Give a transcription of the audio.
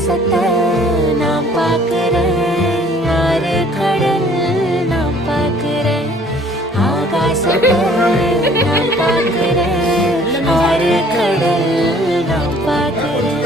ஆகாசத்தை நான் பார்க்கிறேன், ஆறு கடல் நான் பார்க்கிறேன். ஆகாசத்தை நான் பார்க்கிறேன், ஆறு கடல் நான் பார்க்கிறேன்.